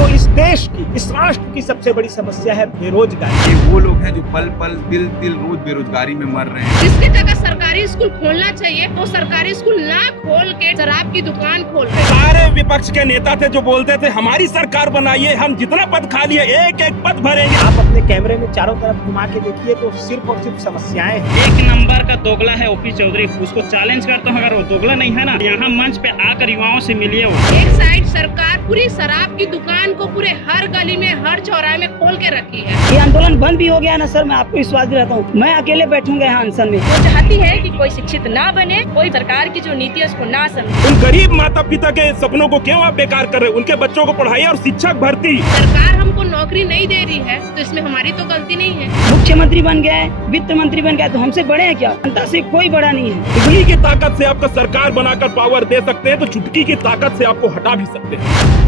जो इस देश की, इस राष्ट्र की सबसे बड़ी समस्या है बेरोजगारी। ये वो लोग हैं जो पल पल तिल तिल रोज बेरोजगारी में मर रहे हैं। जिसकी जगह सरकारी स्कूल खोलना चाहिए वो सरकारी स्कूल ना खोल के शराब की दुकान खोल रहे हैं। सारे विपक्ष के नेता थे जो बोलते थे हमारी सरकार बनाइए, हम जितना पद खाली है एक एक पद भरेंगे। आप अपने कैमरे में चारों तरफ घुमा के देखिए तो सिर्फ और सिर्फ समस्याएं हैं। एक नंबर का दोगला है ओपी चौधरी, उसको चैलेंज करता हूँ, अगर वो दोगला नहीं है ना, यहाँ मंच पे आकर युवाओं से मिलिए। एक साइड सरकार पूरी शराब की दुकान को पूरे हर गली में, हर चौराहे में खोल के रखी है। ये आंदोलन बंद भी हो गया ना सर, मैं आपको विश्वास दिलाता हूँ, मैं अकेले बैठूंगा यहाँ अनशन में। वो चाहती है कि कोई शिक्षित ना बने, कोई सरकार की जो नीति है उसको ना समझे। उन गरीब माता पिता के सपनों को क्यों आप बेकार कर रहे हैं? उनके बच्चों को पढ़ाइए और शिक्षक भर्ती। सरकार हमको नौकरी नहीं दे रही है तो इसमें हमारी तो गलती नहीं है। मुख्यमंत्री बन गए, वित्त मंत्री बन गए, तो हमसे बड़े हैं क्या? जनता से कोई बड़ा नहीं है। बिजली की ताकत से आपको सरकार बनाकर पावर दे सकते हैं तो चुटकी की ताकत से आपको हटा भी सकते हैं।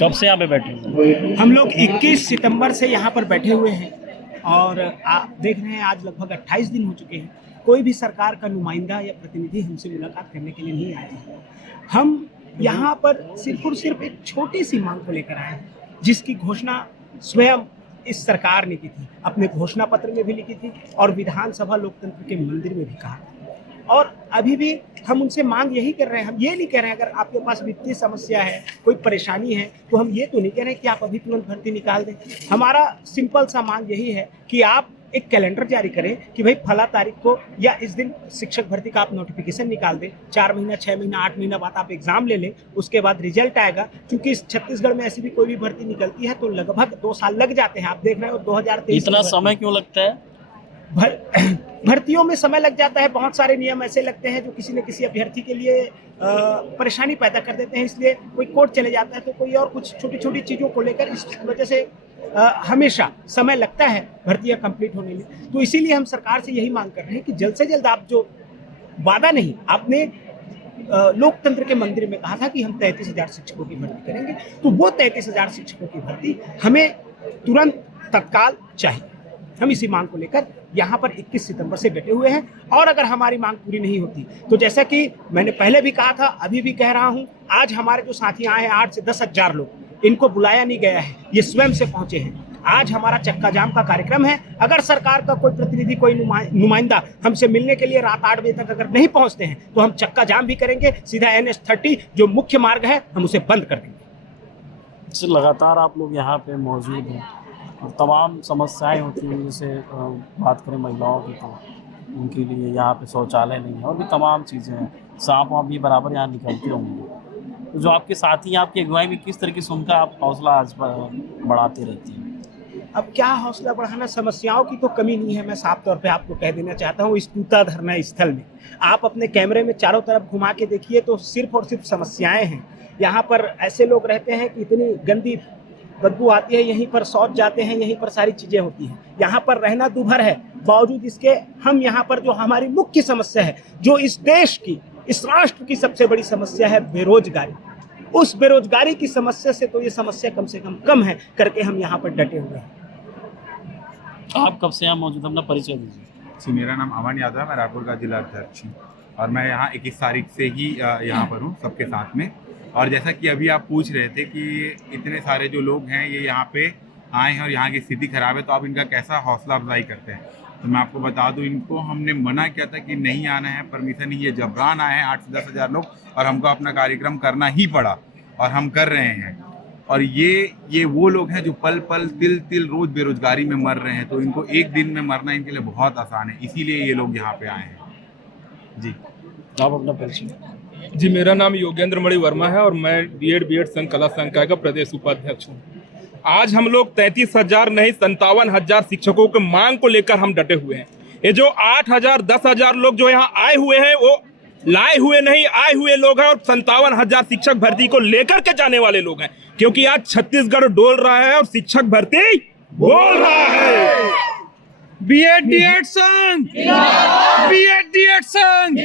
कब से यहाँ पे बैठे? हम लोग 21 सितंबर से यहाँ पर बैठे हुए हैं और आप देख रहे हैं आज लगभग 28 दिन हो चुके हैं। कोई भी सरकार का नुमाइंदा या प्रतिनिधि हमसे मुलाकात करने के लिए नहीं आया है। हम यहाँ पर सिर्फ और सिर्फ एक छोटी सी मांग को लेकर आए हैं, जिसकी घोषणा स्वयं इस सरकार ने की थी, अपने घोषणा पत्र में भी लिखी थी और विधानसभा लोकतंत्र के मंदिर में भी कहा। और अभी भी हम उनसे मांग यही कर रहे हैं। हम ये नहीं कह रहे हैं अगर आपके पास वित्तीय समस्या है, कोई परेशानी है, तो हम ये तो नहीं कह रहे हैं कि आप अभी तुरंत भर्ती निकाल दें। हमारा सिंपल सा मांग यही है कि आप एक कैलेंडर जारी करें कि भाई फला तारीख को या इस दिन शिक्षक भर्ती का आप नोटिफिकेशन निकाल दें। 4 महीना, 6 महीना, 8 महीना बाद आप एग्जाम ले लें, उसके बाद रिजल्ट आएगा। क्योंकि इस छत्तीसगढ़ में ऐसी भी कोई भी भर्ती निकलती है तो लगभग 2 साल लग जाते हैं। आप देख रहे हो 2023 इतना समय क्यों लगता है? भर्तियों में समय लग जाता है। बहुत सारे नियम ऐसे लगते हैं जो किसी न किसी अभ्यर्थी के लिए परेशानी पैदा कर देते हैं। इसलिए कोई कोर्ट चले जाता है तो कोई और कुछ छोटी छोटी चीज़ों को लेकर इस वजह से हमेशा समय लगता है भर्तियां कंप्लीट होने में। तो इसीलिए हम सरकार से यही मांग कर रहे हैं कि जल्द से जल्द आप जो वादा नहीं, आपने लोकतंत्र के मंदिर में कहा था कि हम 33,000 शिक्षकों की भर्ती करेंगे, तो वो 33,000 शिक्षकों की भर्ती हमें तुरंत तत्काल चाहिए। हम इसी मांग को लेकर यहाँ पर 21 सितंबर से बैठे हुए हैं। और अगर हमारी मांग पूरी नहीं होती तो जैसा कि मैंने पहले भी कहा था, अभी भी कह रहा हूँ, आज हमारे जो साथी आए हैं 8 से 10,000 लोग, इनको बुलाया नहीं गया है, ये स्वयं से पहुंचे हैं। आज हमारा चक्का जाम का कार्यक्रम है। अगर सरकार का कोई प्रतिनिधि, कोई नुमाइंदा हमसे मिलने के लिए रात 8 बजे तक अगर नहीं पहुंचते हैं तो हम चक्का जाम भी करेंगे। सीधा NH30 जो मुख्य मार्ग है हम उसे बंद कर देंगे। लगातार आप लोग यहाँ पे मौजूद हैं और तमाम समस्याएं होती हैं, जैसे बात करें महिलाओं की तो उनके लिए यहाँ पे शौचालय नहीं है और भी तमाम चीज़ें हैं। सांप वाप भी बराबर यहाँ निकलते होंगे। तो जो आपके साथी हैं, आपकी अगुवाई में किस तरीके से उनका आप हौसला आज बढ़ाते रहती हैं? अब क्या हौसला बढ़ाना, समस्याओं की तो कमी नहीं है। मैं साफ तौर पे आपको कह देना चाहता हूँ, इस टूटा धरना स्थल में आप अपने कैमरे में चारों तरफ घुमा के देखिए तो सिर्फ और सिर्फ समस्याएं हैं। यहाँ पर ऐसे लोग रहते हैं कि इतनी गंदी बदबू आती है, यहीं पर शौच जाते हैं, यहीं पर सारी चीज़ें होती हैं। यहाँ पर रहना दूभर है, बावजूद इसके हम यहाँ पर जो हमारी मुख्य समस्या है, जो इस देश की, इस राष्ट्र की सबसे बड़ी समस्या है बेरोजगारी, उस बेरोजगारी की समस्या से तो ये समस्या कम से कम है करके हम यहाँ पर डटे हुए हैं। आप कब से यहाँ मौजूद, अपना परिचय दीजिए। जी, मेरा नाम अमन यादव है, मैं रायपुर का जिला अध्यक्ष हूँ और मैं यहाँ 21 तारीख से ही यहाँ पर हूँ सबके साथ में। और जैसा कि अभी आप पूछ रहे थे कि इतने सारे जो लोग हैं ये यहाँ पे आए हैं और यहाँ की स्थिति खराब है, तो आप इनका कैसा हौसला अफजाई करते हैं? तो मैं आपको बता दूं, इनको हमने मना किया था कि नहीं आना है, परमिशन नहीं, ये जबरान आए हैं 8 से 10,000 लोग और हमको अपना कार्यक्रम करना ही पड़ा और हम कर रहे हैं। और ये वो लोग हैं जो पल पल तिल तिल रोज बेरोजगारी में मर रहे हैं, तो इनको एक दिन में मरना इनके लिए बहुत आसान है, इसीलिए ये लोग यहाँ पे आए हैं। जी, आप अपना परिचय। जी, मेरा नाम योगेंद्र मणि वर्मा है और मैं B.Ed संघ कला संकाय का प्रदेश उपाध्यक्ष हूँ। आज हम लोग 33,000 नहीं 57,000 शिक्षकों के मांग को लेकर हम डटे हुए हैं। ये जो 8,000 10,000 लोग जो यहाँ आए हुए हैं वो लाए हुए नहीं, आए हुए लोग हैं और 57,000 शिक्षक भर्ती को लेकर के जाने वाले लोग हैं, क्योंकि आज छत्तीसगढ़ डोल रहा है और शिक्षक भर्ती बोल रहा है। B.Ed संघ, B.Ed संघ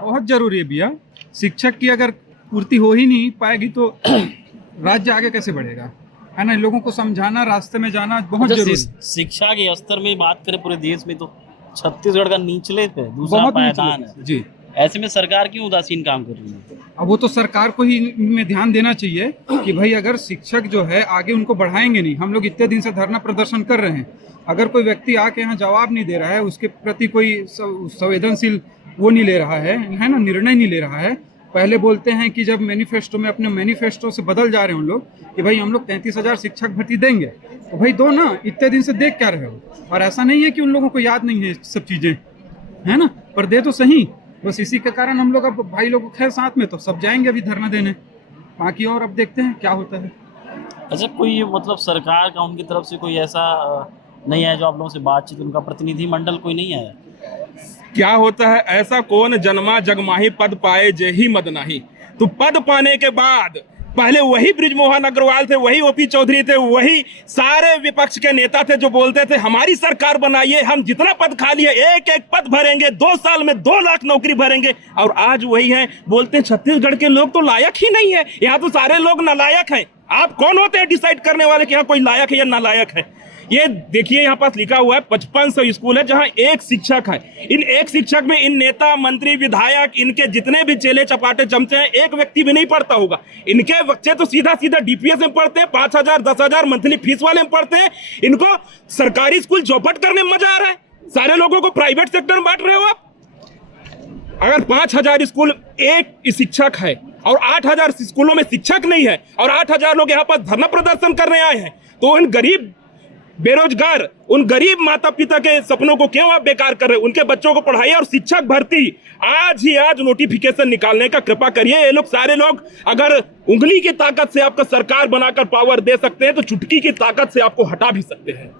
बहुत जरूरी है भैया। शिक्षक की अगर पूर्ति हो ही नहीं पाएगी तो राज्य आगे कैसे बढ़ेगा, है ना? लोगों को समझाना, रास्ते में जाना बहुत जरूरी है। शिक्षा के स्तर में बात करें पूरे देश में तो छत्तीसगढ़ का निचले पे दूसरा पायदान है। जी, ऐसे में सरकार क्यों उदासीन काम कर रही है? अब वो तो सरकार को ही में ध्यान देना चाहिए कि भाई अगर शिक्षक जो है आगे उनको बढ़ाएंगे नहीं, हम लोग इतने दिन से धरना प्रदर्शन कर रहे हैं, अगर कोई व्यक्ति आके यहाँ जवाब नहीं दे रहा है, उसके प्रति कोई संवेदनशील वो नहीं ले रहा है ना, निर्णय नहीं ले रहा है। पहले बोलते हैं कि जब मैनिफेस्टो में, अपने मैनिफेस्टो से बदल जा रहे हैं उन लोग कि भाई हम लोग 33,000 शिक्षक भर्ती देंगे, तो भाई दो ना, इतने दिन से देख क्या रहे हो। और ऐसा नहीं है कि उन लोगों को याद नहीं है सब चीज़ें, है ना, पर दे तो सही। बस इसी के कारण हम लोग अब भाई लोग खैर साथ में तो सब जाएंगे अभी धरना देने, बाकी और अब देखते हैं क्या होता है। अच्छा, कोई मतलब सरकार का उनकी तरफ से कोई ऐसा नहीं है जो आप लोगों से बातचीत, उनका प्रतिनिधि मंडल कोई नहीं आया? क्या होता है, ऐसा कौन जन्मा जगमाही पद पाए जेही मद नाही। तो पद पाने के बाद पहले वही बृजमोहन अग्रवाल थे, वही ओपी चौधरी थे, वही सारे विपक्ष के नेता थे जो बोलते थे हमारी सरकार बनाइए, हम जितना पद खाली है एक एक पद भरेंगे, 2 साल में 2 लाख नौकरी भरेंगे। और आज वही है, बोलते हैं छत्तीसगढ़ के लोग तो लायक ही नहीं है, यहाँ तो सारे लोग नालायक हैं। आप कौन होते हैं डिसाइड करने वाले कि यहाँ कोई लायक है या नालायक है? ये देखिए यहाँ पास लिखा हुआ है 5500 स्कूल है जहाँ एक शिक्षक है। इन एक शिक्षक में इन नेता मंत्री विधायक इनके जितने भी चेले चपाटे चमचे हैं, एक व्यक्ति भी नहीं पढ़ता होगा। इनके बच्चे तो सीधा सीधा डीपीएस में पढ़ते हैं, 5,000 10,000 मंथली फीस वाले में पढ़ते हैं। इनको सरकारी स्कूल चौपट करने में मजा आ रहा है, सारे लोगों को प्राइवेट सेक्टर में बांट रहे हो आप। अगर 5,000 स्कूल एक शिक्षक है और 8,000 स्कूलों में शिक्षक नहीं है और 8,000 लोग यहाँ पास धरना प्रदर्शन करने आए हैं, तो इन गरीब बेरोजगार, उन गरीब माता पिता के सपनों को क्यों आप बेकार कर रहे हो? उनके बच्चों को पढ़ाइए। और शिक्षक भर्ती आज ही आज नोटिफिकेशन निकालने का कृपा करिए। ये लोग सारे लोग अगर उंगली की ताकत से आपका सरकार बनाकर पावर दे सकते हैं तो चुटकी की ताकत से आपको हटा भी सकते हैं।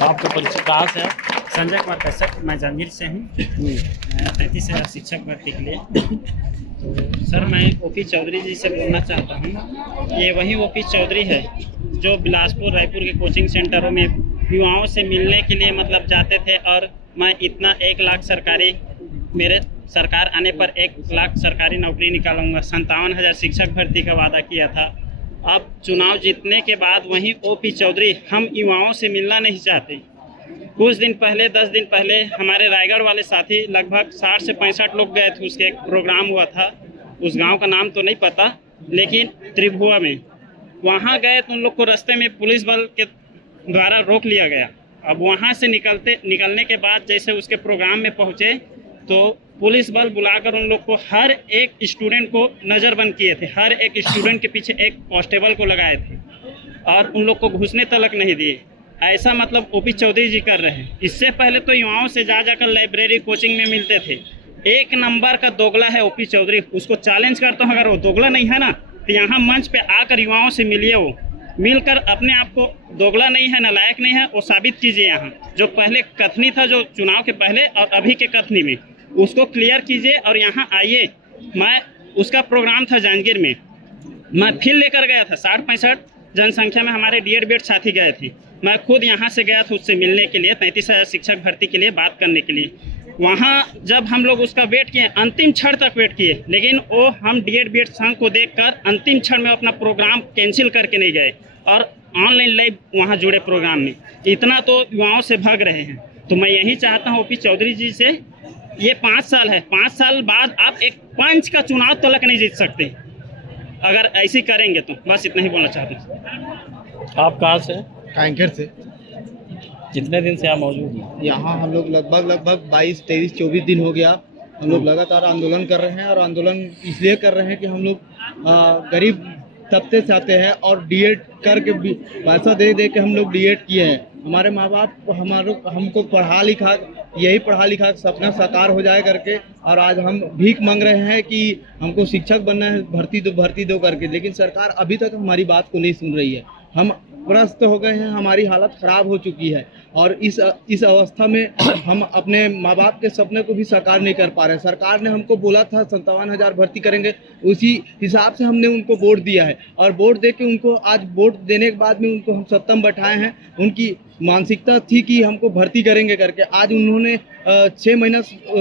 आपका परिचय कहाँ से है? संजय कुमार कश्यप, मैं जांजगीर से हूँ। मैं 33,000 शिक्षक भर्ती के लिए तो सर मैं ओपी चौधरी जी से बोलना चाहता हूँ। ये वही ओपी चौधरी है जो बिलासपुर रायपुर के कोचिंग सेंटरों में युवाओं से मिलने के लिए मतलब जाते थे, और मैं इतना 1 लाख सरकारी, मेरे सरकार आने पर 1 लाख सरकारी नौकरी निकालूंगा, 57,000 शिक्षक भर्ती का वादा किया था। अब चुनाव जीतने के बाद वहीं ओपी चौधरी हम युवाओं से मिलना नहीं चाहते। कुछ दिन पहले 10 दिन पहले हमारे रायगढ़ वाले साथी लगभग 60 से 65 लोग गए थे, उसके एक प्रोग्राम हुआ था, उस गांव का नाम तो नहीं पता, लेकिन त्रिभुआ में वहां गए तो उन लोग को रास्ते में पुलिस बल के द्वारा रोक लिया गया। अब वहां से निकलने के बाद जैसे उसके प्रोग्राम में पहुंचे तो पुलिस बल बुलाकर उन लोग को हर एक स्टूडेंट को नज़रबंद किए थे, हर एक स्टूडेंट के पीछे एक कांस्टेबल को लगाए थे और उन लोग को घुसने तक नहीं दिए। ऐसा मतलब ओपी चौधरी जी कर रहे हैं। इससे पहले तो युवाओं से जाकर लाइब्रेरी कोचिंग में मिलते थे। 1 नंबर का दोगला है ओपी चौधरी, उसको चैलेंज करता हूँ, अगर वो दोगला नहीं है ना तो यहाँ मंच पे आकर युवाओं से मिलिए, वो मिलकर अपने आप को दोगला नहीं है, नालायक नहीं है, वो साबित कीजिए। यहाँ जो पहले कथनी था, जो चुनाव के पहले और अभी के कथनी में, उसको क्लियर कीजिए और यहाँ आइए। मैं उसका प्रोग्राम था जांजगीर में, मैं फिर लेकर गया था, 60-65 जनसंख्या में हमारे डीएड बीएड साथी गए थे। मैं खुद यहाँ से गया था उससे मिलने के लिए, 33,000 शिक्षक भर्ती के लिए बात करने के लिए। वहाँ जब हम लोग उसका वेट किए, अंतिम क्षण तक वेट किए, लेकिन वो हम डीएड बीएड संघ को देखकर अंतिम क्षण में अपना प्रोग्राम कैंसिल करके नहीं गए और ऑनलाइन लाइव वहाँ जुड़े प्रोग्राम में। इतना तो युवाओं से भाग रहे हैं। तो मैं यही चाहता हूँ ओपी चौधरी जी से, ये 5 साल है, 5 साल बाद आप एक पंच का चुनाव तक नहीं जीत सकते अगर ऐसे करेंगे तो। बस इतना ही बोलना चाहता हूँ। आप कहाँ से? कांकेर से। कितने दिन से आप मौजूद हैं यहाँ? हम लोग लगभग 22, 23, 24 दिन हो गया। हम लोग लगातार आंदोलन कर रहे हैं और आंदोलन इसलिए कर रहे हैं कि हम लोग गरीब तबके से आते हैं और डीएड करके पैसा दे के हम लोग डीएड किए हैं। हमारे माँ बाप हमको पढ़ा लिखा सपना साकार हो जाए करके, और आज हम भीख मांग रहे हैं कि हमको शिक्षक बनना है, भर्ती दो करके। लेकिन सरकार अभी तक हमारी बात को नहीं सुन रही है। हम त्रस्त हो गए हैं, हमारी हालत ख़राब हो चुकी है और इस अवस्था में हम अपने माँ बाप के सपने को भी साकार नहीं कर पा रहे हैं। सरकार ने हमको बोला था 57,000 भर्ती करेंगे, उसी हिसाब से हमने उनको वोट दिया है और वोट दे के उनको आज वोट देने के बाद में उनको हम सत्ता बैठाए हैं। उनकी मानसिकता थी कि हमको भर्ती करेंगे करके, आज उन्होंने 6 महीना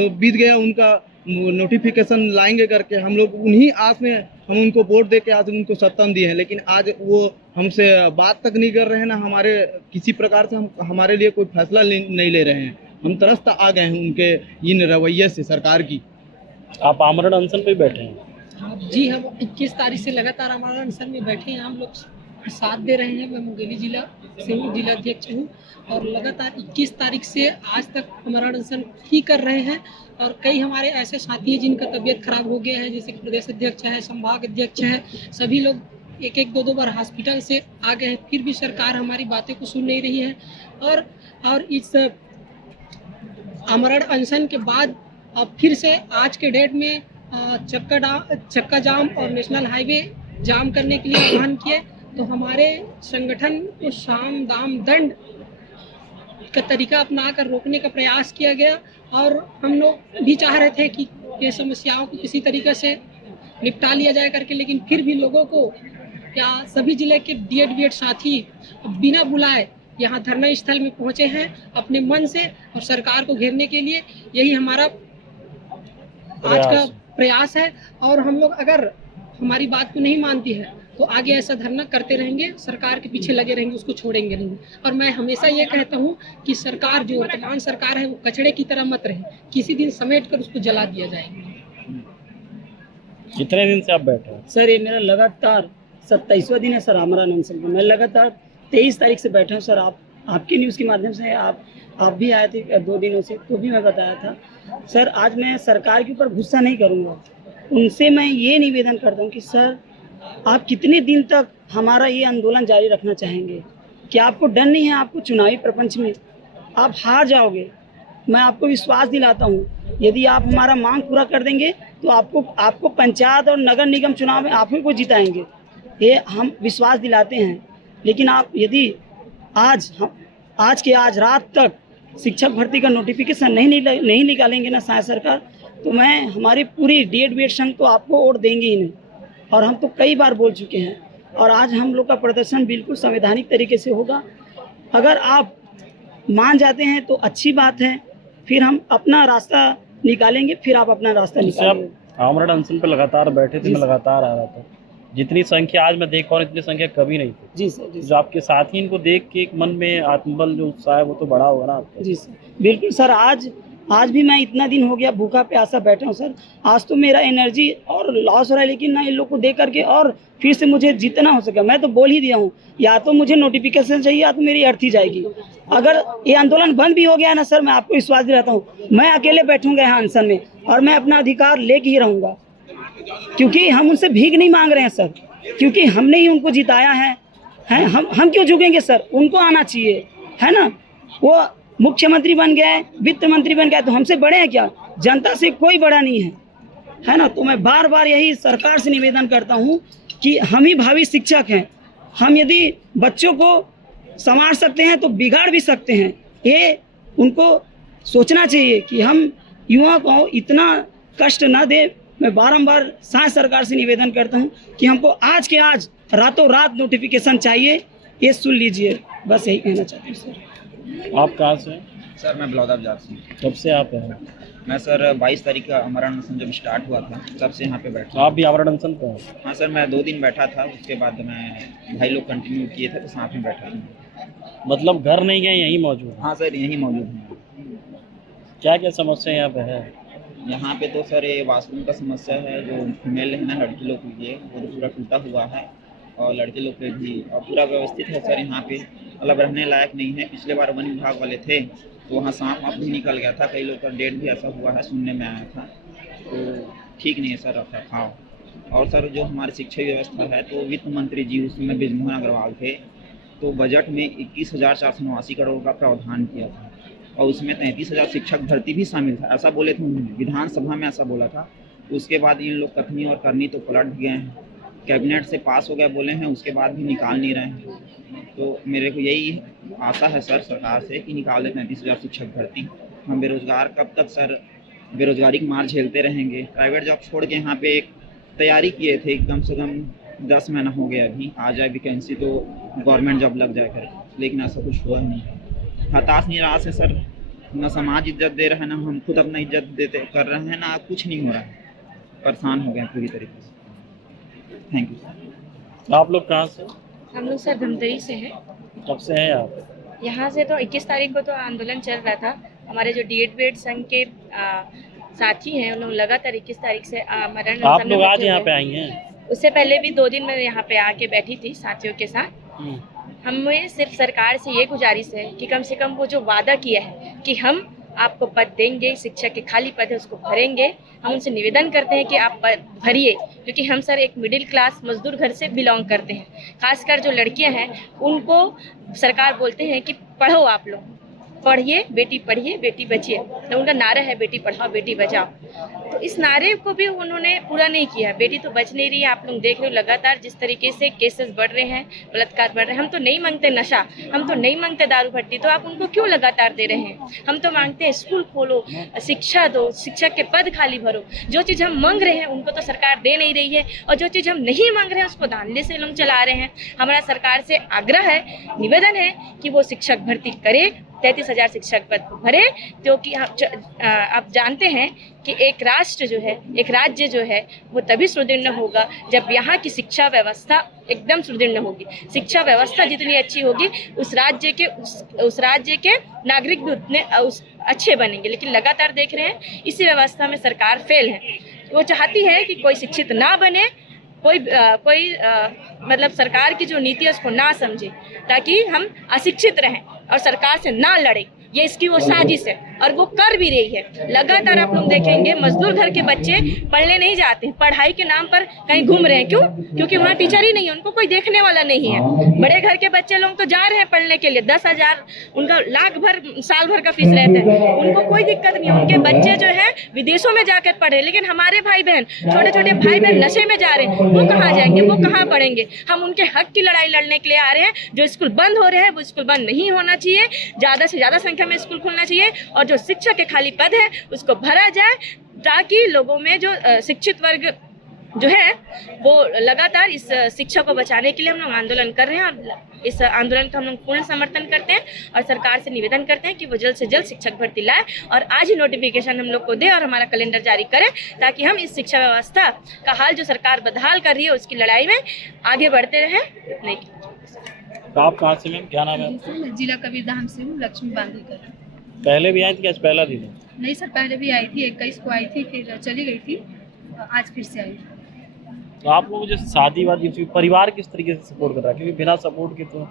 बीत गया, उनका नोटिफिकेशन लाएंगे करके। हम लोग उन्हीं आस में हम उनको वोट दे के आज उनको सत्ता दिए हैं, लेकिन आज वो हमसे बात तक नहीं कर रहे हैं ना, हमारे किसी प्रकार से हमारे लिए कोई फैसला नहीं ले रहे हैं। हम तरस आ गए हैं उनके इन रवैये से सरकार की। आप आमरण अनशन पे बैठे हैं? जी, हम 21 तारीख से लगातार हमारा अनशन में बैठे हैं। हम लोग साथ दे रहे हैं। मैं मुंगेली जिला से हूँ, जिला अध्यक्ष हूँ, और लगातार 21 तारीख से आज तक हमारा अनशन ही कर रहे हैं। और कई हमारे ऐसे साथी हैं जिनका तबीयत खराब हो गया है, जैसे कि प्रदेश अध्यक्ष है, संभाग अध्यक्ष है, सभी लोग एक एक दो बार हॉस्पिटल से आ गए हैं, फिर भी सरकार हमारी बातें को सुन नहीं रही है। और इस आमरण अनशन के बाद अब फिर से आज के डेट में चक्का जाम और नेशनल हाईवे जाम करने के लिए आह्वान किए। तो हमारे संगठन को साम दाम दंड का तरीका अपनाकर रोकने का प्रयास किया गया, और हम लोग भी चाह रहे थे कि ये समस्याओं को किसी तरीके से निपटा लिया जाए करके, लेकिन फिर भी लोगों को या सभी जिले के डीएड बीएड साथी बिना बुलाए यहाँ धरना स्थल में पहुँचे हैं अपने मन से, और सरकार को घेरने के लिए यही हमारा आज का प्रयास है। और हम लोग अगर हमारी बात को नहीं मानती है तो आगे ऐसा धरना करते रहेंगे, सरकार के पीछे लगे रहेंगे, उसको छोड़ेंगे नहीं। और मैं हमेशा ये कहता हूँ कि सरकार जो वर्तमान सरकार है वो कचड़े की तरह मत रहे, किसी दिन समेट कर उसको जला दिया जाएगा। कितने दिन से आप बैठे हैं? सर, ये मेरा लगातार 27वां दिन है सर आमरण अनशन का। मैं लगातार 23 तारीख से बैठा हूँ सर। आपके न्यूज़ के माध्यम से आप भी आए थे 2 दिनों से, तो भी मैं बताया था सर। आज मैं सरकार के ऊपर गुस्सा नहीं करूँगा, उनसे मैं ये निवेदन करता हूँ कि सर आप कितने दिन तक हमारा ये आंदोलन जारी रखना चाहेंगे? क्या आपको डर नहीं है? आपको चुनावी प्रपंच में आप हार जाओगे। मैं आपको विश्वास दिलाता हूँ, यदि आप हमारा मांग पूरा कर देंगे तो आपको पंचायत और नगर निगम चुनाव में आप ही को जिताएंगे, ये हम विश्वास दिलाते हैं। लेकिन आप यदि आज रात तक शिक्षक भर्ती का नोटिफिकेशन नहीं निकालेंगे ना शायद सरकार, तो मैं हमारी पूरी डीएड बीएड संघ तो आपको वोट देंगे ही नहीं। और हम तो कई बार बोल चुके हैं, और आज हम लोग का प्रदर्शन बिल्कुल संवैधानिक तरीके से होगा। अगर आप मान जाते हैं तो अच्छी बात है, फिर हम अपना रास्ता निकालेंगे, फिर आप अपना रास्ता निकालेंगे। आमरण अनशन पे लगातार बैठे थे, मैं लगातार आ रहा था। जितनी संख्या आज मैं देख पा रहा हूँ इतनी संख्या कभी नहीं थी। जी सर, जी जो आपके साथी इनको देख के एक मन में आत्मबल जो उत्साह है वो तो बड़ा होगा ना आपका। जी सर, बिल्कुल सर। आज भी मैं इतना दिन हो गया भूखा प्यासा बैठा हूँ सर। आज तो मेरा एनर्जी और लॉस हो रहा है, लेकिन ना इन लोग को देख करके और फिर से मुझे जितना हो सके, मैं तो बोल ही दिया हूँ, या तो मुझे नोटिफिकेशन चाहिए या तो मेरी अर्थी जाएगी। अगर ये आंदोलन बंद भी हो गया ना सर, मैं आपको विश्वास दिलाता हूँ, मैं अकेले बैठूंगा यहाँ अनशन में, और मैं अपना अधिकार लेके ही रहूँगा। क्योंकि हम उनसे भीख नहीं मांग रहे हैं सर, क्योंकि हमने ही उनको जिताया है। हम क्यों झुकेंगे सर? उनको आना चाहिए, है ना। वो मुख्यमंत्री बन गए, वित्त मंत्री बन गए, तो हमसे बड़े हैं क्या? जनता से कोई बड़ा नहीं है ना। तो मैं बार बार यही सरकार से निवेदन करता हूँ कि हम ही भावी शिक्षक हैं। हम यदि बच्चों को संवार सकते हैं तो बिगाड़ भी सकते हैं। ये उनको सोचना चाहिए कि हम युवा को इतना कष्ट ना दे। मैं बारंबार शायद सरकार से निवेदन करता हूँ कि हमको आज के आज रातों रात नोटिफिकेशन चाहिए, ये सुन लीजिए। बस यही कहना चाहता हूँ सर। आप कहाँ से हैं? सर मैं बलौदा बाजार से हूँ। कब से आप हैं? मैं सर 22 तारीख का आमरण अनशन जब स्टार्ट हुआ था तब से यहाँ पे बैठा। आप भी आमरण अनशन पे हैं? हाँ सर, मैं 2 दिन बैठा था, उसके बाद मैं भाई लोग कंटिन्यू किए थे तो साथ में बैठा था। मतलब घर नहीं गए, यहीं मौजूद? हाँ सर, यहीं मौजूद हैं। क्या क्या समस्या यहाँ पे है? यहाँ पे तो सर ये वाशरूम का समस्या है, जो फीमेल है ना लड़की लोग के लिए, वो तो पूरा टूटा हुआ है, और लड़के लोग पे भी और पूरा व्यवस्थित है सर। यहाँ पे मतलब रहने लायक नहीं है। पिछले बार वन विभाग वाले थे तो वहाँ सांप वाप भी निकल गया था, कई लोग का डेट भी ऐसा हुआ है, सुनने में आया था। तो ठीक नहीं है सर रख रखाव। और सर जो हमारी शिक्षा व्यवस्था है, तो वित्त मंत्री जी उस समय बृजमोहन अग्रवाल थे, तो बजट में 21,489 करोड़ का प्रावधान किया था, और उसमें 33,000 शिक्षक भर्ती भी शामिल था, ऐसा बोले थे उन्होंने, विधानसभा में ऐसा बोला था। उसके बाद इन लोग कथनी और करनी तो पलट गए हैं, कैबिनेट से पास हो गया बोले हैं, उसके बाद भी निकाल नहीं रहे हैं। तो मेरे को यही आशा है सर सरकार से कि निकाल दें 33,000 शिक्षक भर्ती। हम बेरोजगार कब तक सर बेरोजगारी की मार झेलते रहेंगे? प्राइवेट जॉब छोड़ के यहाँ पे एक तैयारी किए थे, कम से कम 10 महीना हो गया, अभी आ जाए वैकेंसी तो गवर्नमेंट जॉब लग जाए कर, लेकिन ऐसा कुछ हुआ नहीं। हताश निराश है सर, ना समाज इज्जत दे रहा है, ना हम खुद अपना इज्जत देते कर रहे हैं, ना कुछ नहीं हो रहा है। परेशान हो गए पूरी तरीके से। Thank you. आप लोग कहाँ से? हम लोग सर धमतरी से हैं। कब से हैं आप? यहाँ से तो 21 तारीख को तो आंदोलन चल रहा था, हमारे जो डीएड बीएड संघ के साथी हैं उन्होंने लगातार 21 तारीख से मरण आप लोग आज यहाँ पे आई हैं? उससे पहले भी 2 दिन मैं यहाँ पे आके बैठी थी साथियों के साथ। हमें सिर्फ सरकार से ये गुजारिश है कि कम से कम वो जो वादा किया है कि हम आपको पद देंगे, शिक्षक के खाली पद है उसको भरेंगे, हम उनसे निवेदन करते हैं कि आप पद भरिए, क्योंकि हम सर एक मिडिल क्लास मजदूर घर से बिलोंग करते हैं। खासकर जो लड़कियां हैं उनको सरकार बोलते हैं कि पढ़ो, आप लोग पढ़िए, बेटी बचिए, तो उनका नारा है बेटी पढ़ाओ बेटी बचाओ। तो इस नारे को भी उन्होंने पूरा नहीं किया। बेटी तो बच नहीं रही है, आप लोग देख रहे हो लगातार जिस तरीके से केसेस बढ़ रहे हैं, बलात्कार बढ़ रहे हैं। हम तो नहीं मांगते नशा, हम तो नहीं मांगते दारू भट्टी, तो आप उनको क्यों लगातार दे रहे हैं? हम तो मांगते हैं स्कूल खोलो, शिक्षा दो, शिक्षक के पद खाली भरो। जो चीज़ हम मांग रहे हैं उनको तो सरकार दे नहीं रही है, और जो चीज़ हम नहीं मांग रहे हैं उसको धांधली से लोग चला रहे हैं। हमारा सरकार से आग्रह है, निवेदन है कि वो शिक्षक भर्ती करे, 33,000 शिक्षक पद भरे, क्योंकि आप जानते हैं कि एक राष्ट्र जो है, एक राज्य जो है वो तभी सुदृढ़ होगा जब यहाँ की शिक्षा व्यवस्था एकदम सुदृढ़ होगी। शिक्षा व्यवस्था जितनी अच्छी होगी उस राज्य के नागरिक भी उतने अच्छे बनेंगे। लेकिन लगातार देख रहे हैं इसी व्यवस्था में सरकार फेल है। वो चाहती है कि कोई शिक्षित ना बने, कोई मतलब सरकार की जो नीति है उसको ना समझे, ताकि हम अशिक्षित रहें और सरकार से ना लड़े। ये इसकी वो साजिश है और वो कर भी रही है। लगातार आप लोग देखेंगे मजदूर घर के बच्चे पढ़ने नहीं जाते हैं, पढ़ाई के नाम पर कहीं घूम रहे हैं। क्यों? क्योंकि वहाँ टीचर ही नहीं है, उनको कोई देखने वाला नहीं है। बड़े घर के बच्चे लोग तो जा रहे हैं पढ़ने के लिए, 10,000 उनका लाख भर साल भर का फीस रहता है, उनको कोई दिक्कत नहीं है। उनके बच्चे जो है विदेशों में जाकर पढ़ रहे हैं। लेकिन हमारे भाई बहन, छोटे छोटे भाई बहन नशे में जा रहे हैं, वो कहाँ जाएंगे, वो कहाँ पढ़ेंगे? हम उनके हक की लड़ाई लड़ने के लिए आ रहे हैं। जो स्कूल बंद हो रहे हैं वो स्कूल बंद नहीं होना चाहिए, ज़्यादा से ज़्यादा संख्या में स्कूल खुलना चाहिए, और जो शिक्षक के खाली पद है उसको भरा जाए, ताकि लोगों में जो शिक्षित वर्ग जो है वो लगातार इस शिक्षा को बचाने के लिए हम लोग आंदोलन कर रहे हैं। और इस आंदोलन का हम लोग पूर्ण समर्थन करते हैं और सरकार से निवेदन करते हैं कि वो जल्द से जल्द शिक्षक भर्ती लाए और आज ही नोटिफिकेशन हम लोग को दे और हमारा कैलेंडर जारी करे, ताकि हम इस शिक्षा व्यवस्था का हाल जो सरकार बदहाल कर रही है उसकी लड़ाई में आगे बढ़ते रहें। नहीं, तो आप कहाँ से मैम, क्या नाम है आपका? मैं जिला कबीरधाम से हूँ, लक्ष्मी बांदीकर। पहले भी आई थी, आज पहला दिन है? नहीं सर, पहले भी आई थी, 21 को आई थी, फिर चली गई थी, आज फिर से आई। तो आप लोग जैसे शादी वादी परिवार किस तरीके से सपोर्ट कर रहा है? क्योंकि बिना सपोर्ट के तो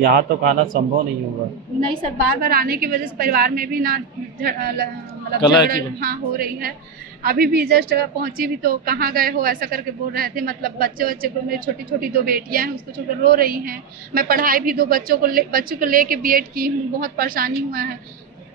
यहाँ तो आना संभव नहीं होगा। नहीं सर, बार बार आने की वजह से परिवार में भी ना मतलब हाँ हो रही है। अभी भी जस्ट पहुंची भी तो कहाँ गए हो ऐसा करके बोल रहे थे। मतलब बच्चे को, मेरी छोटी छोटी 2 बेटियां हैं, उसको छोड़कर रो रही हैं। मैं पढ़ाई भी 2 बच्चों को लेके बीएड की हूँ, बहुत परेशानी हुआ है।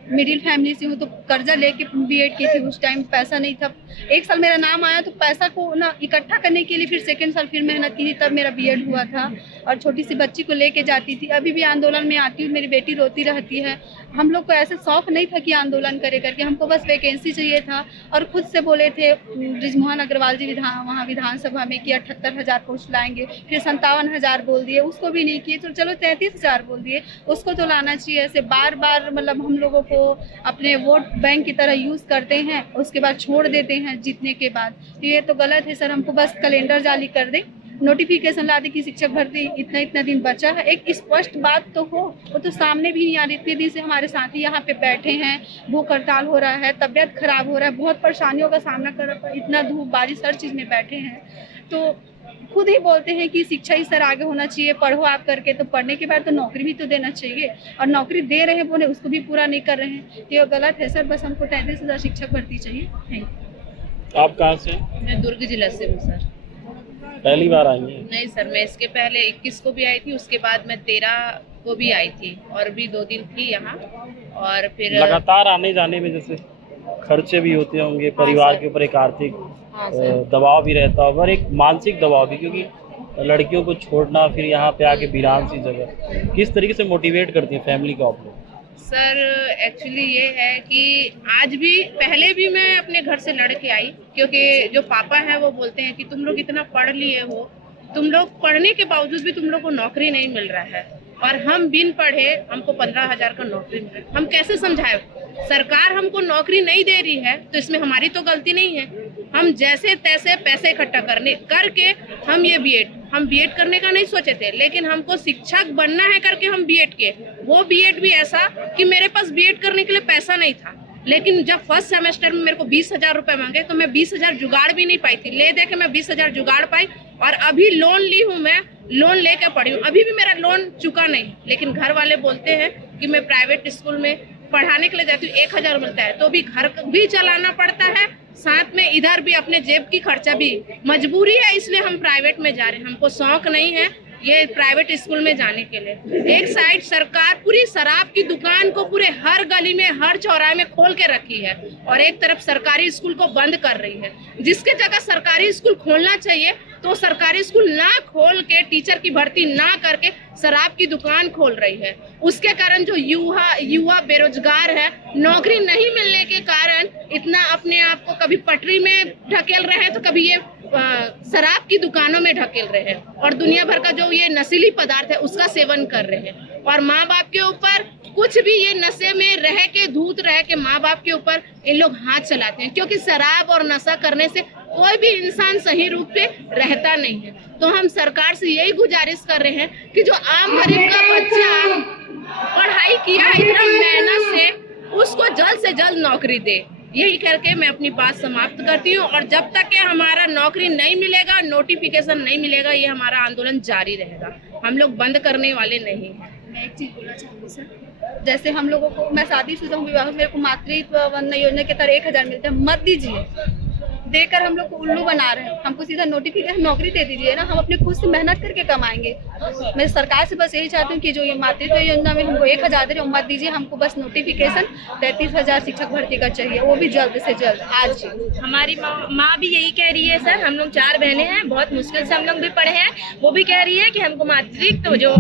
मिडिल फैमिली से हूँ तो कर्जा लेके बीएड की थी, उस टाइम पैसा नहीं था। 1 साल मेरा नाम आया तो पैसा को ना इकट्ठा करने के लिए फिर सेकेंड साल फिर मेहनत की थी, तब मेरा बीएड हुआ था। और छोटी सी बच्ची को लेके जाती थी। अभी भी आंदोलन में आती हूँ, मेरी बेटी रोती रहती है। हम लोग को ऐसे शौक नहीं था कि आंदोलन करे करके, हमको बस वैकेंसी चाहिए था। और खुद से बोले थे बृजमोहन अग्रवाल जी वहाँ विधानसभा में कि 78,000 पोस्ट लाएंगे, फिर 57,000 बोल दिए, उसको भी नहीं किए। तो चलो 33,000 बोल दिए, उसको तो लाना चाहिए। ऐसे बार बार मतलब हम लोगों को अपने वोट बैंक की तरह यूज़ करते हैं, उसके बाद छोड़ देते हैं जीतने के बाद। तो ये तो गलत है सर, हमको बस कैलेंडर जारी कर दें, नोटिफिकेशन ला दे कि शिक्षक भर्ती इतना दिन बचा है। एक स्पष्ट बात तो हो, वो तो सामने भी नहीं आ रही। इतने दिन से हमारे साथी यहाँ पे बैठे हैं, भूख हड़ताल हो रहा है, तबीयत खराब हो रहा है, बहुत परेशानियों का सामना कर रहा है, इतना धूप बारिश हर चीज़ में बैठे हैं। तो खुद ही बोलते हैं कि शिक्षा ही सर आगे होना चाहिए, पढ़ो आप करके। तो पढ़ने के बाद तो नौकरी भी तो देना चाहिए, और नौकरी दे रहे हैं बोले उसको भी पूरा नहीं कर रहे हैं। ये गलत है सर, बस हमको 33,000 शिक्षक भर्ती चाहिए। Thank you. आप कहाँ से? मैं दुर्ग जिला से हूँ सर। पहली बार आई हैं? नहीं सर, मैं इसके पहले 21 को भी आई थी, उसके बाद मैं 13 को भी आई थी और भी 2 दिन थी यहाँ। और फिर लगातार आने जाने में जैसे खर्चे भी होते होंगे, परिवार के ऊपर एक आर्थिक दबाव भी रहता होगा और एक मानसिक दबाव भी, क्योंकि लड़कियों को छोड़ना फिर यहाँ पे आके वीरान सी जगह, किस तरीके से मोटिवेट करती है फैमिली को आप लोग? सर एक्चुअली ये है कि आज भी, पहले भी मैं अपने घर से लड़ के आई, क्योंकि जो पापा हैं वो बोलते हैं कि तुम लोग इतना पढ़ लिए हो, तुम लोग पढ़ने के बावजूद भी तुम लोग को नौकरी नहीं मिल रहा है, और हम बिन पढ़े हमको 15,000 का नौकरी मिल रहा है। हम कैसे समझाएं? सरकार हमको नौकरी नहीं दे रही है तो इसमें हमारी तो गलती नहीं है। हम जैसे तैसे पैसे इकट्ठा करके हम ये बीएड हम बीएड करने का नहीं सोचे थे, लेकिन हमको शिक्षक बनना है करके हम बीएड किए। वो बीएड भी ऐसा कि मेरे पास बीएड करने के लिए पैसा नहीं था, लेकिन जब फर्स्ट सेमेस्टर में मेरे को 20,000 रुपए मांगे तो मैं 20,000 जुगाड़ भी नहीं पाई थी। ले दे के मैं 20,000 जुगाड़ पाई और अभी लोन ली हूँ, मैं लोन लेके पढ़ी हूँ। अभी भी मेरा लोन चुका नहीं, लेकिन घर वाले बोलते हैं कि मैं प्राइवेट स्कूल में पढ़ाने के लिए जाती हूँ, 1,000 मिलता है तो भी घर भी चलाना पड़ता है, साथ में इधर भी अपने जेब की खर्चा भी। मजबूरी है, इसलिए हम प्राइवेट में जा रहे हैं। हमको शौक नहीं है ये प्राइवेट स्कूल में जाने के लिए। एक साइड सरकार पूरी शराब की दुकान को पूरे हर गली में, हर चौराहे में खोल के रखी है, और एक तरफ सरकारी स्कूल को बंद कर रही है। जिसके जगह सरकारी स्कूल खोलना चाहिए तो सरकारी स्कूल ना खोल के, टीचर की भर्ती ना करके शराब की दुकान खोल रही है। उसके कारण जो युवा बेरोजगार है, नौकरी नहीं मिलने के कारण इतना अपने आप को कभी पटरी में ढकेल रहे हैं तो कभी ये शराब की दुकानों में ढकेल रहे हैं, और दुनिया भर का जो ये नशीली पदार्थ है उसका सेवन कर रहे हैं। और माँ बाप के ऊपर कुछ भी ये नशे में रह के, धूत रह के माँ बाप के ऊपर इन लोग हाथ चलाते हैं, क्योंकि शराब और नशा करने से कोई भी इंसान सही रूप पे रहता नहीं है। तो हम सरकार से यही गुजारिश कर रहे हैं कि जो आम गरीब का बच्चा पढ़ाई किया है इतना मेहनत से, उसको जल्द से जल्द नौकरी दे। यही करके मैं अपनी बात समाप्त करती हूँ, और जब तक कि हमारा नौकरी नहीं मिलेगा, नोटिफिकेशन नहीं मिलेगा, ये हमारा आंदोलन जारी रहेगा। हम लोग बंद करने वाले नहीं हैं। मैं एक चीज़ बोलना चाहूँगी सर, जैसे हम लोगों को, मैं शादीशुदा हूँ, विवाह, मेरे को मातृत्व वंदना योजना के तहत 1,000 मिलता है, मत दीजिए। देकर हम लोग को उल्लू बना रहे हैं। हमको सीधा नोटिफिकेशन नौकरी दे दीजिए ना, हम अपने खुद से मेहनत करके कमाएंगे। मैं सरकार से बस यही चाहती हूँ कि जो ये मातृत्व योजना में हमको 1,000 दे रहे हो, मत दीजिए। हमको बस नोटिफिकेशन 33,000 शिक्षक भर्ती का चाहिए, वो भी जल्द से जल्द आज। हमारी माँ भी यही कह रही है सर। हम लोग 4 बहनें हैं, बहुत मुश्किल से हम लोग भी पढ़े हैं। वो भी कह रही है कि हमको मातृत्व जो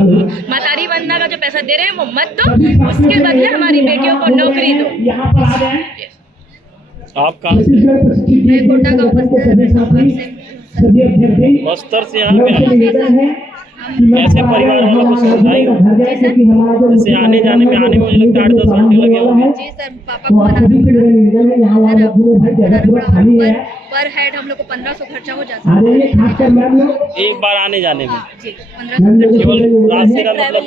मातारी वंदना का जो पैसा दे रहे हैं वो मत दो, उसके बदले हमारी बेटियों को नौकरी दो। आप कहाँ से? मैं कोटा गाँव बस्तर से यहाँ पे ऐसे परिवार वालों को समझाई हो? जैसे आने जाने में मुझे लगता है 8-10 घंटे लगे होंगे। जी सर, पापा को बनाना पड़ा, पर हेड हम लोग को 1,500 खर्चा हो जाता है एक बार आने जाने में। जी, 1,500 केवल रास्ते का मतलब,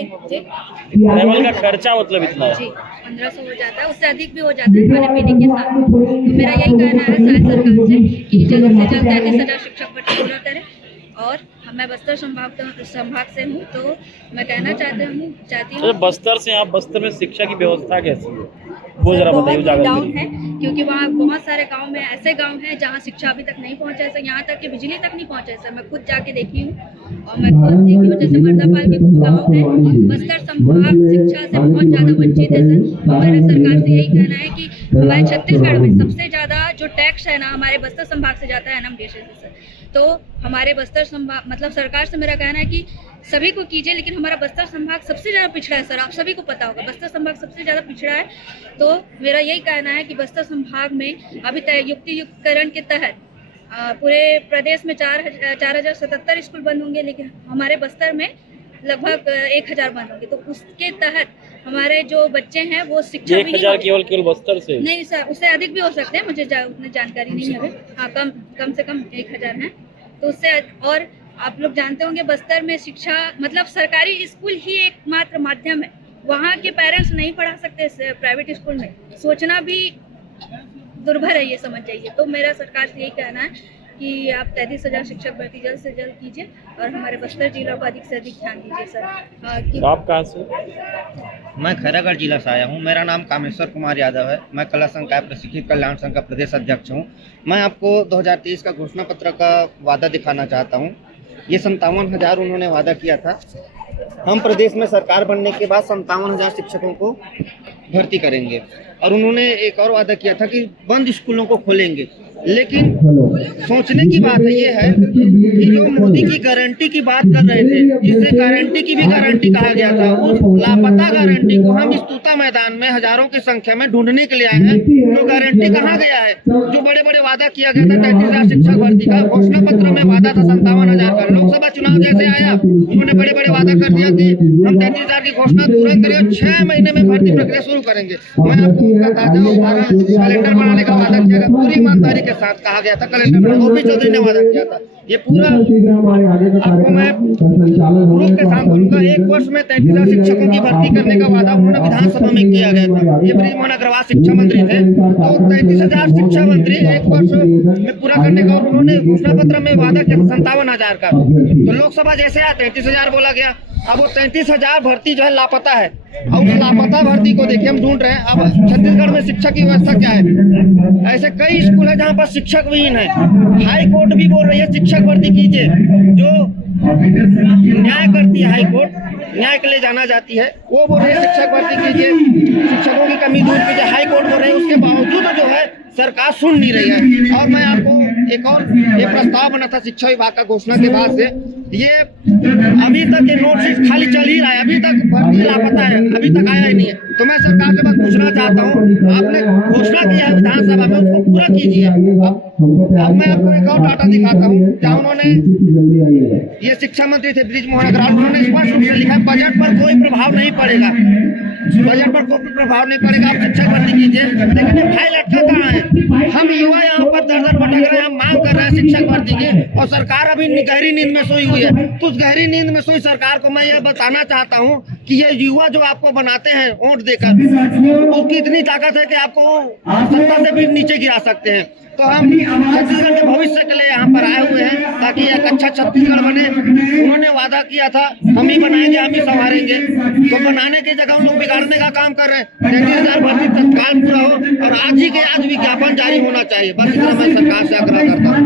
ट्रेवल का खर्चा मतलब इतना है? जी, 1,500 हो जाता है, उससे अधिक भी हो जाता है खाने पीने के साथ। तो मेरा यही कहना है शायद सरकार से कि जल्द से जल्द 33,000 शिक्षक भर्ती पूरा करें। और मैं बस्तर संभाग से हूँ, तो मैं कहना चाहती हूँ बस्तर से आप, बस्तर में शिक्षा की व्यवस्था कैसी है वो जरा बताइए। डाउन है, क्योंकि वहाँ बहुत सारे गांव में ऐसे गांव हैं जहाँ शिक्षा अभी तक नहीं पहुँचा है, यहाँ तक कि बिजली तक नहीं पहुँचा है सर। मैं खुद जाके देखी हूँ और मैं खुद देखी हूँ, जैसे मर्दापाल के कुछ गाँव हैं, बस्तर संभाग शिक्षा से बहुत ज़्यादा वंचित है सर। तो मेरा सरकार से यही कहना है कि हमारे छत्तीसगढ़ में सबसे ज़्यादा जो टैक्स है ना, हमारे बस्तर संभाग से जाता है NMDS से सर। तो हमारे बस्तर संभाग, मतलब सरकार से मेरा कहना है कि सभी को कीजिए, लेकिन हमारा बस्तर संभाग सबसे ज़्यादा पिछड़ा है सर। आप सभी को पता होगा बस्तर संभाग सबसे ज़्यादा पिछड़ा है। तो मेरा यही कहना है कि बस्तर संभाग में अभी युक्तियुक्तकरण के तहत पूरे प्रदेश में 4,077 स्कूल बंद होंगे, लेकिन हमारे बस्तर में लगभग 1,000 बंद होंगे। तो उसके तहत हमारे जो बच्चे हैं वो शिक्षा 1,000 केवल बस्तर से? नहीं सर, उससे अधिक भी हो सकते हैं, मुझे उतनी जानकारी नहीं है। हाँ, कम से कम 1,000 हैं। तो उससे, और आप लोग जानते होंगे बस्तर में शिक्षा मतलब सरकारी स्कूल ही एकमात्र माध्यम है। वहाँ के पेरेंट्स नहीं पढ़ा सकते प्राइवेट स्कूल में, सोचना भी दुर्भर है, ये समझ जाइए। तो मेरा सरकार से यही कहना है कि आप 33,000 शिक्षक भर्ती जल्द से जल्द कीजिए और हमारे बस्तर जिला को अधिक से अधिक ध्यान दीजिए सर। आप कहाँ से? मैं खैरागढ़ जिला से आया हूँ। मेरा नाम कामेश्वर कुमार यादव है। मैं कला संकाय प्रशिक्षित कल्याण संघ का प्रदेश अध्यक्ष हूँ। मैं आपको 2023 का घोषणा पत्र का वादा दिखाना चाहता हूँ। ये 57,000 उन्होंने वादा किया था। हम प्रदेश में सरकार बनने के बाद 57,000 शिक्षकों को भर्ती करेंगे, और उन्होंने एक और वादा किया था कि बंद स्कूलों को खोलेंगे। लेकिन सोचने की बात ये है कि जो मोदी की गारंटी की बात कर रहे थे, जिसे गारंटी की भी गारंटी कहा गया था, उस लापता गारंटी को हम इस तूता मैदान में हजारों की संख्या में ढूंढने के लिए आए हैं। तो गारंटी कहाँ गया है? जो बड़े बड़े वादा किया गया था 33,000 शिक्षक भर्ती का, घोषणा पत्र में वादा था 57,000 का। लोकसभा चुनाव जैसे आया, उन्होंने बड़े बड़े वादा कर दिया कि हम 33,000 की घोषणा तुरंत करेंगे, 6 महीने में भर्ती प्रक्रिया शुरू करेंगे। मैं आपको उसका ताजा उदाहरण कैलेंडर बनाने का वादा किया गया, पूरी ईमानदारी के साथ कहा गया था कैलेंडर बनाने, ओपी चौधरी ने वादा किया था। ये पूरा आपको मैं ग्रुप के साथ बोलूंगा, 1 वर्ष में 33,000 शिक्षकों की भर्ती करने का वादा उन्होंने विधानसभा में किया गया था। ये बृजमोहन अग्रवाल शिक्षा मंत्री थे, तो 33,000 शिक्षा मंत्री 1 वर्ष में पूरा करने का, और उन्होंने घोषणा पत्र में वादा किया 57,000 का। तो लोकसभा जैसे 33,000 बोला गया, अब वो 33,000 भर्ती जो है लापता है। और उस लापता भर्ती को देखिए हम ढूंढ रहे हैं। अब छत्तीसगढ़ में शिक्षक की व्यवस्था क्या है? ऐसे कई स्कूल है जहाँ पर शिक्षक विहीन है। हाई कोर्ट भी बोल रही है शिक्षक भर्ती कीजिए, जो न्याय करती है हाई कोर्ट, न्याय के लिए जाना जाती है, वो बोल रही है शिक्षक भर्ती कीजिए, शिक्षकों की कमी दूर कीजिए। हाई कोर्ट बोल रहे हैं, उसके बावजूद जो है सरकार सुन नहीं रही है। और मैं आपको एक और ये प्रस्ताव बना था शिक्षा विभाग का घोषणा के बाद से, ये अभी तक ये नोट खाली चल ही रहा है, अभी तक भर्ती लापता है, अभी तक आया ही नहीं है। तो मैं सरकार से बस पूछना चाहता हूँ, आपने घोषणा की है विधानसभा में, उसको पूरा कीजिए। अब मैं आपको एक और डाटा दिखाता हूँ, जहाँ उन्होंने, ये शिक्षा मंत्री थे बृजमोहन अग्रवाल, उन्होंने स्पष्ट रूप से लिखा है बजट पर कोई प्रभाव नहीं पड़ेगा, बजट पर कोई प्रभाव नहीं पड़ेगा, आप शिक्षक भर्ती कीजिए। लेकिन ये फाइल अटका कहाँ है? हम युवा यहाँ पर दर भटक रहे हैं, हम मांग कर रहे हैं शिक्षक भर्ती की, और सरकार अभी गहरी नींद में सोई हुई है। तो उस गहरी नींद में सोई सरकार को मैं यह बताना चाहता हूँ कि ये युवा जो आपको बनाते हैं वोट देकर, उसकी इतनी ताकत है कि आपको सत्ता से भी नीचे गिरा सकते हैं। तो हम छत्तीसगढ़ के भविष्य के लिए यहाँ पर आए हुए हैं, ताकि एक अच्छा छत्तीसगढ़ बने। उन्होंने वादा किया था हम ही बनाएंगे, हम ही संवारेंगे, तो बनाने की जगह उन लोग बिगाड़ने का काम कर रहे हैं। 33,000 भर्ती तत्काल पूरा हो, और आज ही के आज विज्ञापन जारी होना चाहिए। बस इतना मैं सरकार से आग्रह करता हूँ।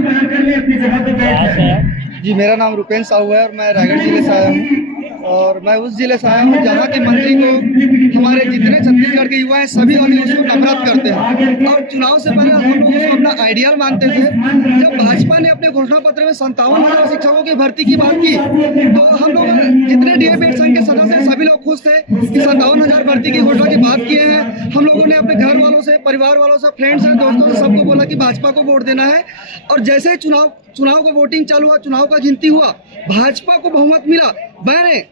जी, मेरा नाम रुपेंद्र साहू है और मैं रायगढ़ जिले से आया हूँ। और मैं उस जिले से आया हूँ जहाँ के मंत्री को हमारे जितने छत्तीसगढ़ के युवा हैं सभी अभी उसको नफरत करते हैं, और चुनाव से पहले हम लोग उसको अपना आइडियल मानते थे। जब भाजपा ने अपने घोषणा पत्र में 57,000 शिक्षकों की भर्ती की बात की, तो हम लोग जितने डीएबीएड संघ के सदस्य हैं सभी लोग खुश थे कि 57,000 भर्ती की घोषणा की बात किए हैं। हम लोगों ने अपने घर वालों से, परिवार वालों से, फ्रेंड्स हैं, दोस्तों से सबको बोला कि भाजपा को वोट देना है। और जैसे ही चुनाव को वोटिंग चालू हुआ, चुनाव का गिनती हुआ, भाजपा को बहुमत मिला। मैंने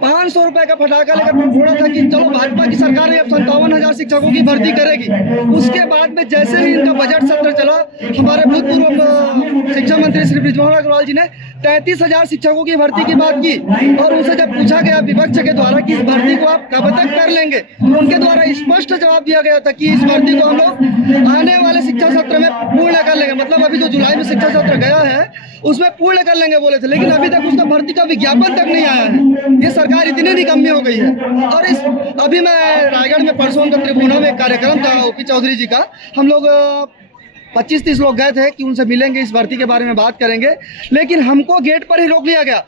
500 रुपए का फटाका लेकर फोड़ा था कि चलो भाजपा की सरकार है, अब 57,000 शिक्षकों की भर्ती करेगी। उसके बाद में जैसे ही इनका बजट सत्र चला, हमारे भूतपूर्व शिक्षा मंत्री श्री बृजमोहन अग्रवाल जी ने 33,000 शिक्षकों की भर्ती की बात की, और उनसे जब पूछा गया विपक्ष के द्वारा कि इस भर्ती को आप कब तक कर लेंगे, तो उनके द्वारा स्पष्ट जवाब दिया गया था कि इस भर्ती को हम लोग आने वाले शिक्षा सत्र में पूर्ण कर लेंगे। मतलब अभी जो जुलाई में शिक्षा सत्र गया है उसमें पूर्ण कर लेंगे बोले थे, लेकिन अभी तक उसका भर्ती का विज्ञापन तक नहीं आया है। ये सरकार इतनी निकम्मी हो गई है। और अभी मैं रायगढ़ में परसों उनका त्रिभुवना में एक कार्यक्रम था ओपी चौधरी जी का, हम लोग 25-30 लोग गए थे कि उनसे मिलेंगे, इस भर्ती के बारे में बात करेंगे, लेकिन हमको गेट पर ही रोक लिया गया।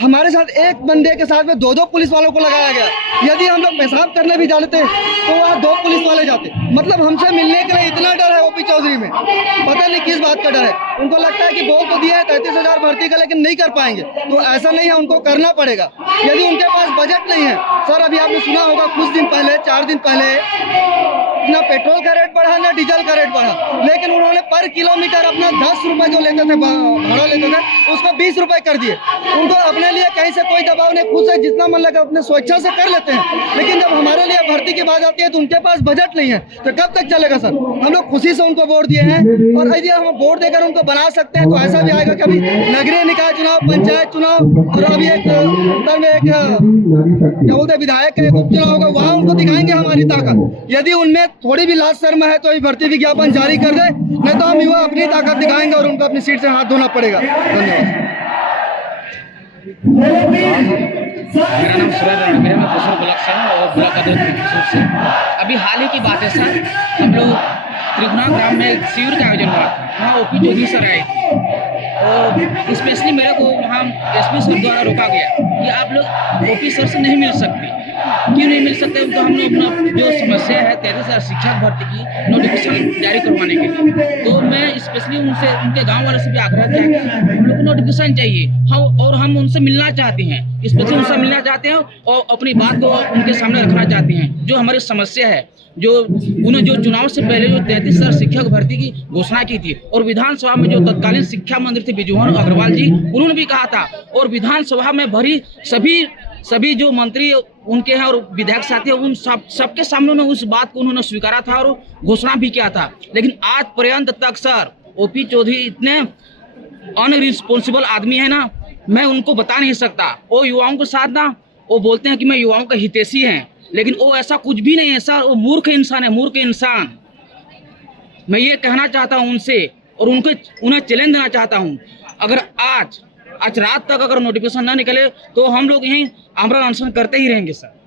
हमारे साथ एक बंदे के साथ में 2-2 पुलिस वालों को लगाया गया। यदि हम लोग पेशाब करने भी जाते तो वहाँ 2 पुलिस वाले जाते। मतलब हमसे मिलने के लिए इतना डर है ओपी चौधरी में, पता नहीं किस बात का डर है। उनको लगता है कि बोल तो दिया है 33,000 भर्ती का, लेकिन नहीं कर पाएंगे। तो ऐसा नहीं है, उनको करना पड़ेगा। यदि उनके पास बजट नहीं है, सर अभी आपने सुना होगा कुछ दिन पहले, 4 दिन पहले, ना पेट्रोल का रेट बढ़ा ना डीजल का रेट बढ़ा, लेकिन उन्होंने पर किलोमीटर अपना 10 रुपए जो लेते थे भाड़ा लेते थे, उसको 20 रुपए कर दिए। उनको अपने लिए कहीं से कोई दबाव नहीं, खुद से जितना मन लगा अपने स्वेच्छा से कर लेते हैं। लेकिन जब हमारे लिए भर्ती की बात आती है तो उनके पास बजट नहीं है, तो कब तक चलेगा सर? हम लोग खुशी से उनको वोट दिए हैं, और यदि हम वोट देकर उनको बना सकते हैं तो ऐसा भी आएगा कभी नगरीय निकाय चुनाव, पंचायत चुनाव, और अभी एक उत्तर में एक क्या बोलते हैं विधायक का एक उपचुनाव होगा, वहाँ उनको दिखाएंगे हमारी ताकत। यदि उनमें थोड़ी भी लाज शर्म है तो ये भर्ती विज्ञापन जारी कर दे, नहीं तो हम युवा अपनी ताकत दिखाएंगे और उनको अपनी सीट से हाथ धोना पड़ेगा। धन्यवाद। मेरा नाम सूरज रणबीर है, मैं पोषण ब्लॉक से हूँ और ब्लॉक अध्यक्ष से। अभी हाल ही की बात है सर, हम लोग त्रिभुवना ग्राम में एक शिविर का आयोजन हुआ था, वहाँ ओपी चौधरी सर आए और स्पेशली मेरे को वहाँ एसपी सर द्वारा रोका गया कि आप लोग ओपी सर से नहीं मिल सकते। क्यों नहीं मिल सकते? तो हम लोग अपना जो समस्या है 33,000 शिक्षक भर्ती की नोटिफिकेशन जारी करवाने के लिए, तो मैं स्पेशली उनसे, उनके गांव वालों से भी आग्रह किया कि हम लोग को नोटिफिकेशन चाहिए, हम उनसे मिलना चाहते हैं, स्पेशली उनसे मिलना चाहते हैं और अपनी बात को उनके सामने रखना चाहते हैं। जो हमारी समस्या है, जो उन्होंने जो चुनाव से पहले जो 33,000 शिक्षक भर्ती की घोषणा की थी, और विधानसभा में जो तत्कालीन शिक्षा मंत्री थे बृजमोहन अग्रवाल जी, उन्होंने भी कहा था, और विधानसभा में भरी सभी जो मंत्री उनके हैं और विधायक साथी उन सबके सामने उन्होंने उस बात को उन्होंने स्वीकारा था और घोषणा भी किया था। लेकिन आज पर्यंत तक सर ओपी चौधरी इतने अनरिस्पॉन्सिबल आदमी है ना, मैं उनको बता नहीं सकता। वो युवाओं के साथ ना वो बोलते हैं कि मैं युवाओं का हितैषी हैं, लेकिन वो ऐसा कुछ भी नहीं है सर। वो मूर्ख इंसान है, मूर्ख इंसान। मैं ये कहना चाहता हूँ उनसे और उन्हें चैलेंज देना चाहता हूँ, अगर आज रात तक अगर नोटिफिकेशन ना निकले तो हम लोग यहीं आमरण अनशन करते ही रहेंगे सर।